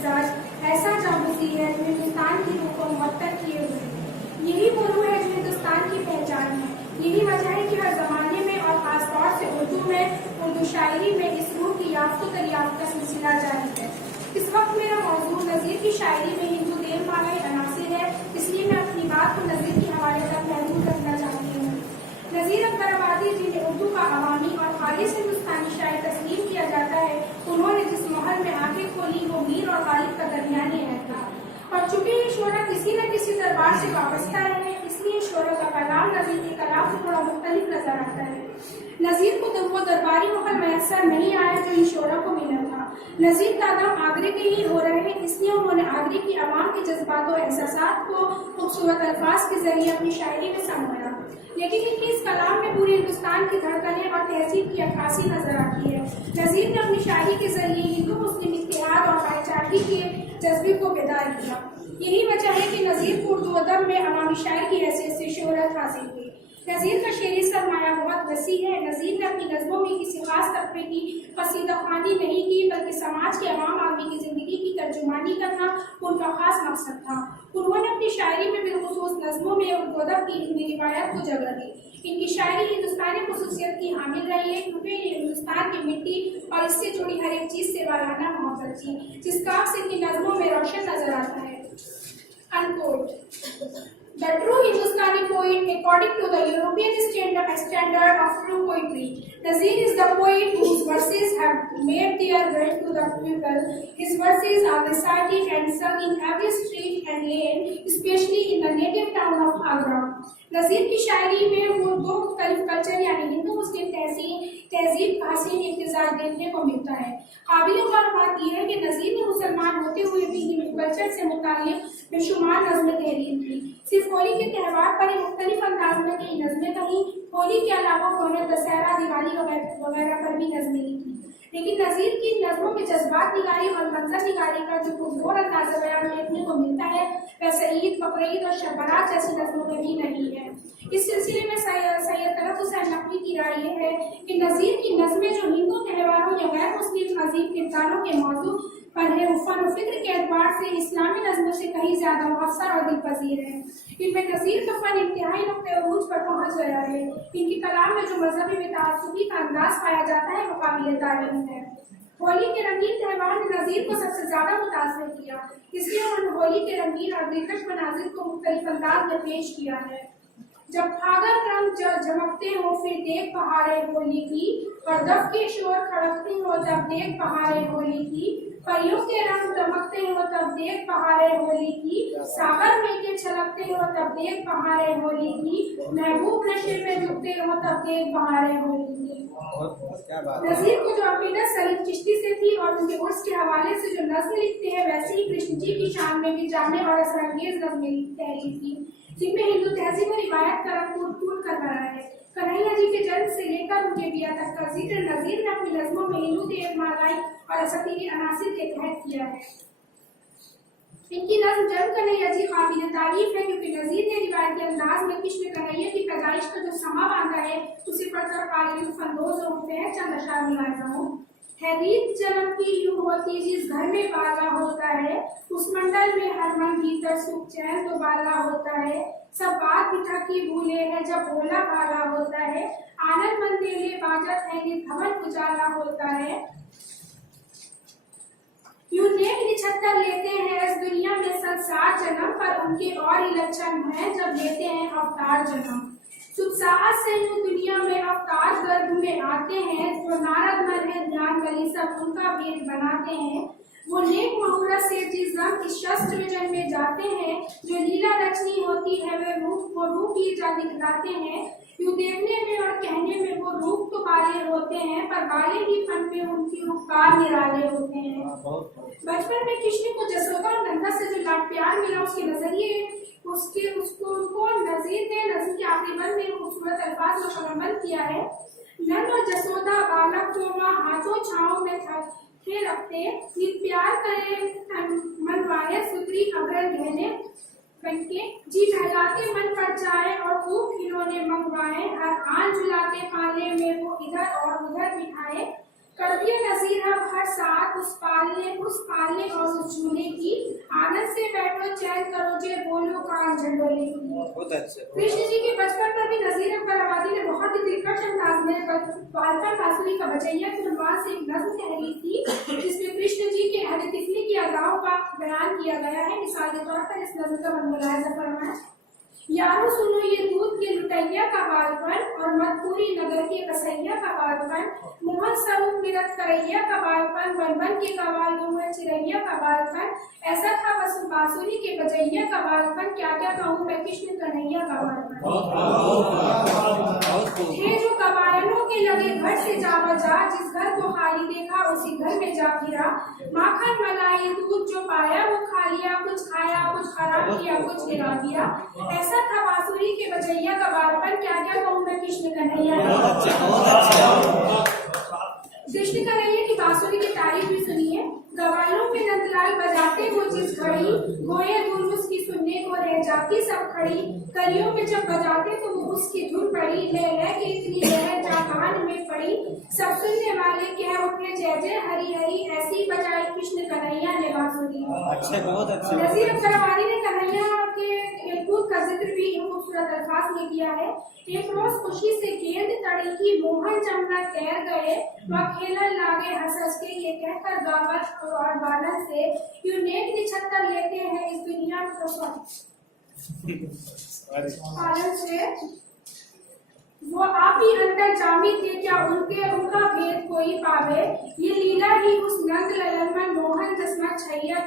मिजाज ऐसा जागूसी है जो हिंदुस्तान की रूह को मुअत्तर किए हुए है। यही वो रूह है जो हिंदुस्तान की पहचान है। यही वजह है कि हर जमाने में और खासतौर से उर्दू में, उर्दू शायरी में इस रूह की याफ्त दरियाफ्त का सिलसिला जारी है। इस वक्त मेरा मौजूद नज़ीर की शायरी में हिंदू देव वाले अनासिर है, इसलिए मैं अपनी बात को नज़ीर के हवाले तक महदूद रखना चाहती हूँ। नज़ीर अकबराबादी जिन्हें उर्दू का अवामी और खालिस हिंदुस्तानी शायर तस्लीम किया जाता है, उन्होंने जिस महल में आंखें खोली वो मीर और गालिब का दरमियानी है था। और चूंकि ये शोहरत किसी न किसी दरबार से वाबस्ता है, इसलिए शोहरत का कलाम नज़ीर के कलाम से थोड़ा मुख्तलिफ नजर आता है। नज़ीर को तो वो दरबारी महल मैसर नहीं आया जो इन शोहरों को मिला था। नज़ीर का नाम आगरे के ही हो रहे हैं, इसलिए उन्होंने आगरे की आवाम के जज्बात और एहसासात को खूबसूरत अल्फाज के जरिए अपनी शायरी में समाया। लेकिन इनके इस कलाम में पूरे हिंदुस्तान की धड़कनें और तहजीब की अक्कासी नजर आती है। नज़ीर ने अपनी शायरी के जरिए हिंदू मुस्लिम इत्तेहाद और भाईचारगी के जज्बे को बेदार किया। यही वजह है कि नज़ीर को उर्दू अदब में अवामी शायर की हैसियत से शोहरत हासिल हुई। नज़ीर का शेरी सरमाया बहुत वसी है। नज़ीर ने अपनी नज़मों में किसी खास तबके की कसीदा ख्वानी नहीं की, बल्कि समाज के अवाम आदमी की जिंदगी की तर्जुमानी करना उनका खास मकसद था। उन्होंने अपनी शायरी में बिलखुसूस नज़मों में उर्दू अदब की इल्मी रिवायत को जगह दी। इनकी शायरी हिंदुस्तानी खुसूसियत की हामिल रही है, क्योंकि ये हिंदुस्तान की मिट्टी और इससे जुड़ी हर एक चीज़ से वाराना मोहब्बत थी, जिसका अक्स इनकी नज़मों में रोशन नजर आता है। Unquote. The true Hindustani poet, according to the European standard of true poetry, Nazir is the poet whose verses have made their way to the people. His verses are recited and sung in every street and lane, especially in the native town of Agra. नज़ीर की शायरी में वो दो मुख्तलिफ culture यानी हिंदू मुस्लिम तहजीब का हसीन इम्तिजाज देखने को मिलता है। काबिल गौर बात यह है कि नज़ीर ने मुसलमान होते हुए भी हिंदू कल्चर से मुताल्लिक बेशुमार नज़में तहरीर की। सिर्फ होली के त्यौहार पर ही मुख्तलिफ अंदाज में कई नज़में कहीं, होली के अलावा उन्होंने दशहरा, दिवाली वगैरह पर भी नज़में लिखी। लेकिन नज़ीर की नज़मों में जज्बात निगारी और मंजर निगारी का जो पुरजोर अंदाज़ बयान देखने को मिलता है, वैसे ईद, बकरीद और शब बारात जैसी नज़मों में भी नहीं है। इस सिलसिले में सैयद तलत हुसैन नकवी की राय यह है कि नज़ीर की नज़में जो हिंदू त्योहारों या गैर मुस्लिम मज़ीद किरदारों के मौजू पर है, फन और फिक्र के एतबार से इस्लामी नज़मों से कहीं ज्यादा मुअस्सर और दिलपजीर है। इनमें नज़ीर का फन इंतहाई नुक्ते उरूज पर पहुंच गया है। इनकी कलाम में जो मजहबी बेतासुबी का अंदाज पाया जाता है वो काबिल तारीफ है। होली के रंगीन त्यौहार ने नज़ीर को सबसे ज्यादा मुतासर किया, इसलिए उन्होंने होली के रंगीन और दिलकश मनाजिर को मुख्तलिफ अंदाज में पेश किया है। जब फागर रंग झमकते हो फिर देख बहारे होली की, और दफ के शोर खड़कते हो तब देख बहारे होली की, परियों के रंग दमकते हो तब देख बहारे होली की, सागर में के छलकते हो तब देख बहारे होली की, महबूब नशे में डूबते हो तब देख बहारे होली की। नज़ीर को जो अकीदत सलीम चिश्ती से थी और उनके उर्स के हवाले से जो नज़्म लिखते हैं, वैसे ही कृष्ण जी की शान में भी जामे और असरअंगेज नज़्में तहरीर की, जिनमें हिंदू तहजीब और रिवायत का रंग कूट कर भरा है। कन्हैया जी के जन्म से लेकर उनके बिया तक का जिक्र नज़ीर ने अपनी नज़मों में हिंदू देव मालाई और असतीरी अनासिर के तहत किया है। इनकी नज़्म जन्म कन्हैया जी काबिल तारीफ है, क्योंकि नज़ीर ने रिवायती अंदाज में कृष्ण कन्हैया की पैदाइश का जो समा बांधा है, उसे पढ़कर काबिल फंदोज होते हैं। चंद अशार मुलाज़ा हूँ। है रीत जन्म की यूं होती जिस घर में बाला होता है, उस मंडल में हर मन भीतर सुख चैन तो बाला होता है, सब बात बिठा की भूले है जब भोला भाला होता है, आनंद मंदिर बाजत है निर्धवन उजाला होता है। यूं नेक निछत्तर लेते हैं इस दुनिया में संसार जन्म, पर उनके और ही लक्षण है जब लेते हैं अवतार जन्म। सुखसाहत से यूं दुनिया में अवतार गर्भ में आते हैं, जो नारद मन है ध्यान बलि सब उनका भेद बनाते हैं। वो नेक मुहूर्त से जिस रंग इस शस्त्र में जन्मे जाते हैं, जो लीला रचनी होती है वो रूप लीला दिखलाते हैं। यूं देखने में और कहने में वो रूप तो बाले होते हैं, पर बाले ही फन में उनकी उपकार निराले होते हैं। बचपन में कृष्ण को जसोदा और नंदा से जो लाड प्यार मिला, उसके नजरिए उनको नज़ीर ने नज़्म के आखिरी बंद में खूबसूरत अल्फाज में कलमबंद किया है। नंद और जसोदा बालक को माँ हाथों छाँव में थे रखते, नित प्यार करे मनवाए सुतरी अग्रन गहने बनके, जी बहलाते मन पर जाए और खूब खिलौने मंगवाए, हर आन झुलाते पाले में वो इधर और उधर बिठाए। कर दिया नज़ीर अब हर साथ उस पालने और उस झूले की। आनंद से बैठो चैन करो जे बोलो कान झंडोले की। बहुत अच्छा। कृष्ण जी के बचपन पर भी नजीर अकबर आबादी ने बहुत ही दिलकश अंदाज में बालपन बांसुरी का बचैया के उन्वान से एक नज्म तहरीर की, जिसमें कृष्ण जी के अहद तिफली की अदाओं का बयान किया गया है। मिसाल के तौर पर इस नज्म का मुलाहिजा फरमाएं। यारो सुनो ये दूध के लुटैया का बालपन और मधुपुरी नगर के कसैया का बालपन, मोहन स्वरूप मिरत करैया का बालपन, बन बन के कवाल मोहन चिरैया का बालपन, ऐसा था बस बांसुरी के बजैया का बालपन, क्या क्या कहूँ मैं कृष्ण कन्हैया का बालपन। ये जो कबायलों के लगे घर से जा बजा, जिस घर को खाली देखा उसी घर में जा फिरा, माखन मलाई दूध जो पाया वो खा लिया, कुछ खाया कुछ खराब किया कुछ गिरा दिया, ऐसा था बांसुरी के बजैया का बालपन, क्या क्या कहूँ मैं कृष्ण कन्हैया का। कृष्ण कन्हैया की बांसुरी की तारीफ भी सुनिए। गवालों पे नंदलाल बजाते वो जिस घड़ी, गोये दूर उसकी सुनने को रह जाती सब खड़ी, कलियों पे जब बजाते तो वो उसकी धुन पड़ी, लह लह के इतनी लहर जा कान में पड़ी, सब सुनने वाले कह उठे जय जय हरि हरि, ऐसी बजाई कृष्ण कन्हैया ने बांसुरी। अच्छा, बहुत अच्छा। नजीर अकबर आबादी ने कन्हैया के खेलकूद का जिक्र भी खूबसूरत अल्फाज में किया है। एक रोज खुशी से गेंद तड़ी की, मोहन जमुना तैर गए, वह खेलन लागे हंस हंस के, ये कहकर गावत और बालन से यूं नेक निछत्तर लेते हैं इस दुनिया को पालन से। वो आप ही अंतर जामी थे क्या उनका भेद कोई पावे, ये लीला ही उस नंद ललन मोहन दसमा छैया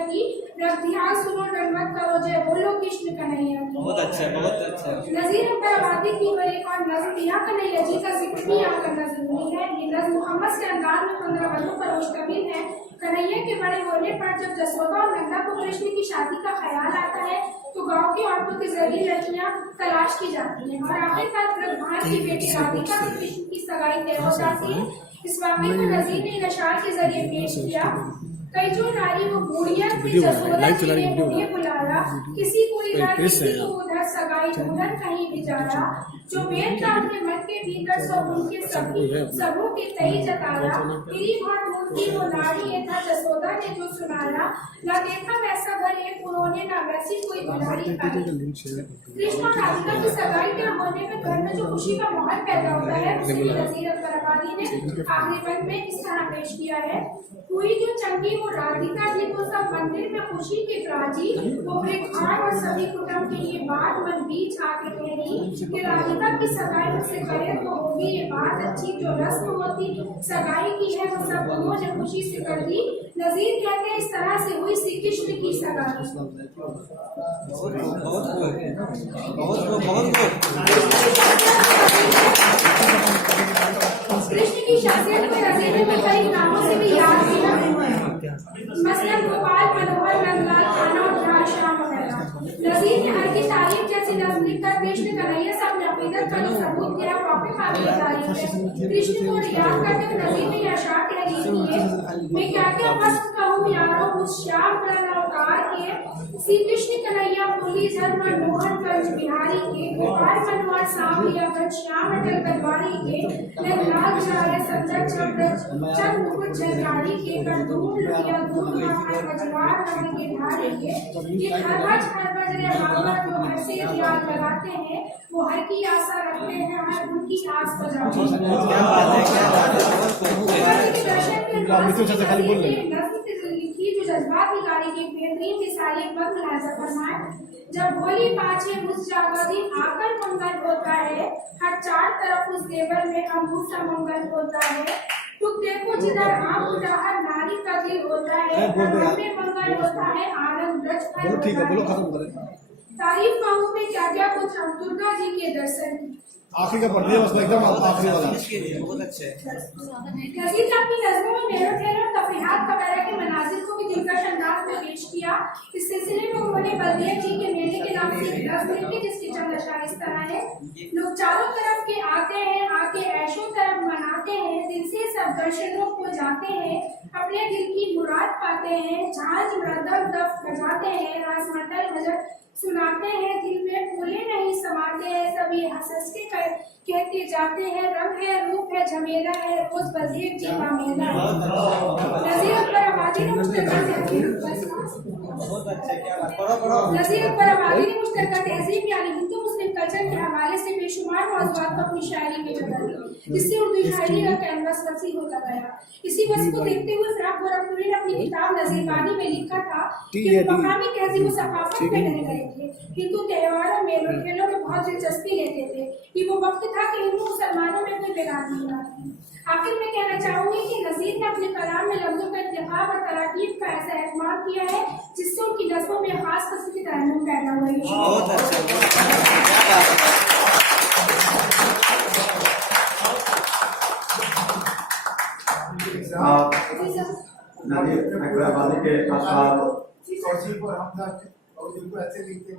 की, रब ध्यान सुनो दंडवत करो जय बोलो कृष्ण कन्हैया की। बहुत अच्छा, बहुत अच्छा। नजीर अकबर आबादी की एक और नज्म यहाँ कन्हैया जी का जिक्र भी यहाँ करना जरूरी है। ये नज्म मोहम्मद के अंदाज में 15 वजहों पर मुश्तमिल है। कन्हैया के बड़े होने पर जब जसोदा और नंदा को कृष्ण की शादी का ख्याल आता है तो गांव की औरतों की जरिए लड़कियां तलाश की जाती हैं और आखिरकार भाई की बेटी राधिका से कृष्ण की सगाई तय हो जाती है। इस वाक़ये को नजीर ने नशार के जरिए पेश किया। कई जो नारी वो बूढ़िया थी, जसोदा जी ने उन्हें बुलाया, किसी को इधर किसी को उधर, सगाई ढूंढन कहीं भी जाया, जो वेद का अपने मन के भीतर सब उनके सबों के तई जताया, तेरी बहुत मूर्ति वो नारी ये था जसोदा ने जो सुनाया, न देखा वैसा घर एक उन्होंने न वैसी कोई दुलारी पाई। कृष्ण और राधिका की सगाई के होने में घर में जो खुशी का माहौल पैदा होता है उसे नजीर अकबर आबादी ने आखिरी बंद में इस तरह पेश किया है। पूरी जो चंगी वो राधिका थी तो सब मंदिर में खुशी के राजी, वो खान और सभी कुटुंब की ये बात मन बीच आके कही कि राधिका की सगाई मुझसे करे तो होगी ये बात अच्छी, जो रस्म होती सगाई की है वो सब दोनों ने खुशी से कर दी। नजीर कहते हैं इस तरह से हुई श्री कृष्ण की सगाई। कृष्ण की शख्सियत को नजीर ने कई नामों से भी याद किया, मसलन गोपाल, मनोहर, नंदलाल, खाना और ध्यान श्याम वगैरह। नजीर ने हर की तारीफ जैसी नज्म लिखकर कृष्ण कन्हैया से अपने अकीदत का जो सबूत दिया वाकई काबिल तारीफ है। कृष्ण को याद करते हुए नजीर ने अशार तहरीर किए, मैं क्या क्या वस्फ कहूँ यारो उस श्याम अवतार के, श्री कृष्ण कन्हैया मुरली धर्म मोहन कंज बिहारी के, गोपाल मनोहर सांवलिया श्याम अटल तलवारी के, नंदलाल जाए संजय चंद मुकुट झलकारी के, कंदूर लुटिया दूध मखान अजवार रंग के धारे के, ये हरबज रे बाबा जो हर से याद लगाते हैं वो हर की आशा रखते हैं, हर उनकी आस बजाते हैं। क्या बात है, क्या बात है। जो जज्बात निकाली की बेहतरीन मिसाल एक वक्त मुलाजा फरमाए। जब भोली पाछे मुझ जागदी आकर मंगल होता है, हर चार तरफ उस देवर में अमूल सा मंगल होता है, तुम देखो जिधर आँख उठा हर नारी का दिल होता है, घर में मंगल होता है, आनंद ब्रज तारीफ कहूँ में क्या क्या कुछ हम दुर्गा जी के दर्शन की। आखिरी का पढ़ दिया बस एकदम आखिरी वाला। बहुत अच्छा है। नजीर अपनी नज़्मों में मेरो ठहर और तफरीहात वगैरह के मनाजिर को भी दिलकश अंदाज में पेश किया। इस सिलसिले में उन्होंने बलदेव जी के मेले के नाम से एक नज़्म लिखी जिसकी चंद अशार इस तरह है। लोग चारों तरफ के आते हैं, आके ऐशो तरफ मनाते हैं, दिल से सब जब दर्शनों को जाते हैं, अपने दिल की मुराद पाते हैं, झांझ मृदंग दफ बजाते हैं, रासमंडल भजन सुनाते हैं, दिल में फूले नहीं समाते हैं, सभी हंस हंस के कहते जाते हैं, रंग है रूप है झमेला है, रोज बजीर जी मामेला है। नजीर अकबर आबादी ने मुश्तरका नजीर अकबर आबादी ने मुश्तरका तहजीब यानी हिंदू मुस्लिम कल्चर के हवाले से बेशुमार मौज़ूआत को अपनी शायरी में जगह दी, जिससे उर्दू शायरी का कैनवस वसी होता गया। इसी वजह को देखते हुए फिराक गोरखपुरी ने अपनी किताब नज़ीरवानी में लिखा था कि मकामी तहजीब व सकाफत में रह गए थे, हिंदू त्योहारों मेलों खेलों में बहुत दिलचस्पी लेते थे कि वो वक्त था कि हिंदू मुसलमानों में कोई बेरादरी न थी। आखिर में कहना चाहूंगी कि नज़ीर ने अपने कलाम में लफ्जों का इंतखाब और तराकीब का ऐसा एहतमाम किया है जिससे उनकी नस्लों में खास किस्म की तरन्नुम पैदा हुई। बहुत अच्छा, क्या बात है। नज़ीर अकबर आबादी के आसार ऐसे लिखते हैं